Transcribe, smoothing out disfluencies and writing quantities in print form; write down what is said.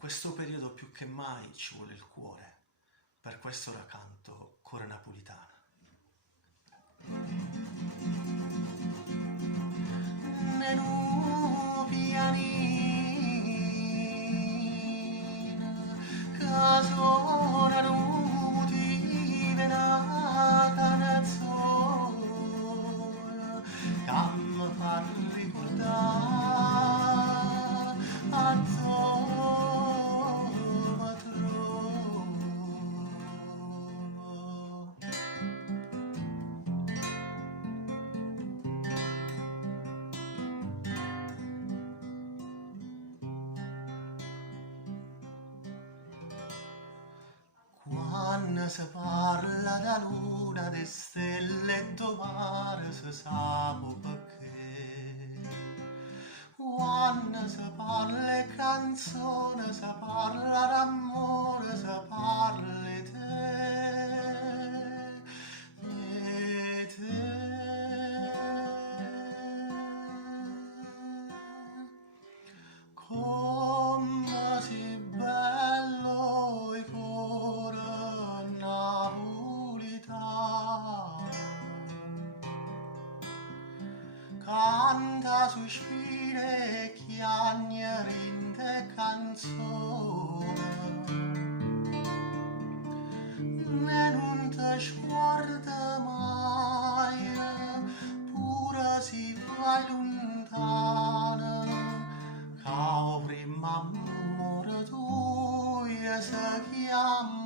questo periodo più che mai ci vuole il cuore, per questo ora canto Cuore Napolitana. Nenu pianin, casona nuti venata nel sol, cam far ricordare a patrono. Quando si parla da luna, de stelle e do mare, si sa perché. Quando si parla di canzone, si parla d'amore, si parla di te, di te. Come si bello il cuore napolitano, canta sui spine e chiagneri in te canzone, e non te scorda mai, pure si va lontana. Prima amore tuo si chiama